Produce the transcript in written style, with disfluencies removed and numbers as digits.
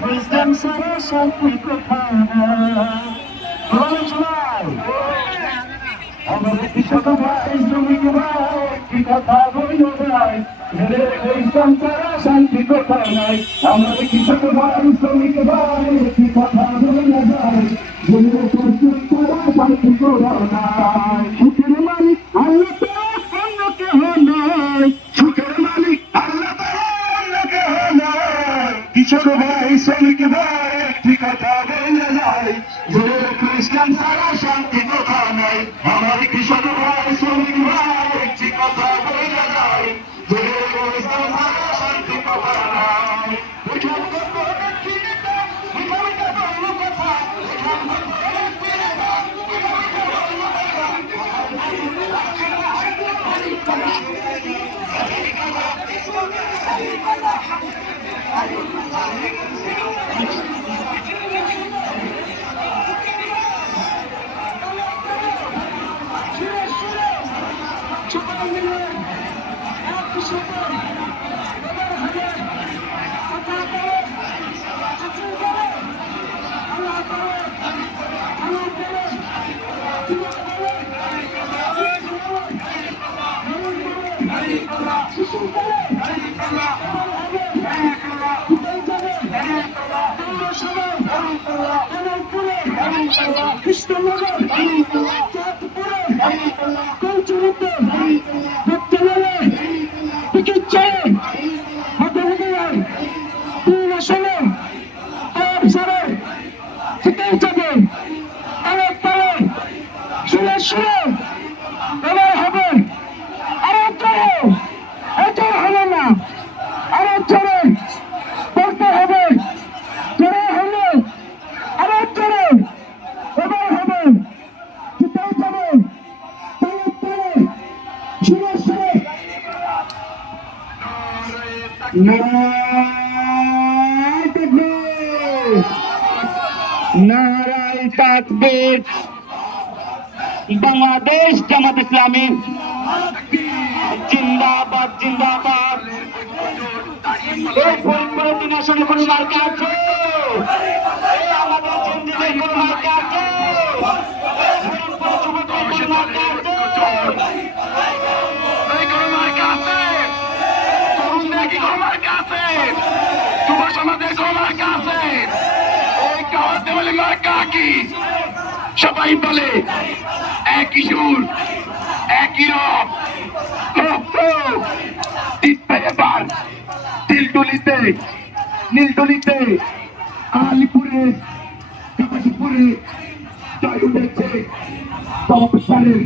Wisdom says something good আমাদের কৃষক ভাই শ্রমিক ভাই কি কথা বলল ভাই খ্রিস্টান ছাড়া শান্তি কোথাও নাই আমাদের কৃষক ভাই শ্রমিক ভাই কি কথা বলল ভাই শান্তি কোথাও নাই সুখের মালিক আল্লাহ অন্য কেহ নয় সুখের মালিক আল্লাহ অন্য কেহ নয় কৃষক ভাই শ্রমিক ভাই কি কথা বলল ভাই খ্রিস্টান ছাড়া শান্তি কোথাও নাই আমার কৃষক ভাই শ্রমিক ভাই একটি কথা বলে যায় যে খ্রিস্টান ছাড়া শান্তি কোথাও নাই নারায়ে তাকবীর বাংলাদেশ জামাত ইসলামী জিন্দাবাদ জিন্দাবাদ এই ফরিদপুরের দিন আসলে কোনো মার্কা আছে আমাদের জিন্দিদের কোনো মার্কা আছে ফরিদপুরের যুবকদের কোনো মার্কা আছে কোনো মার্কা আছে তরুণদের কি কোনো মার্কা আছে যুব সমাজের কোনো মার্কা আছে ওই কাওয়াতে বলে মার্কা কি সবাই বলে একই সুর একই রব এবার তিলটুলিতে নীলটুলিতে আলিপুরে কাপাসিপুরে জয় উঠেছে তপসারে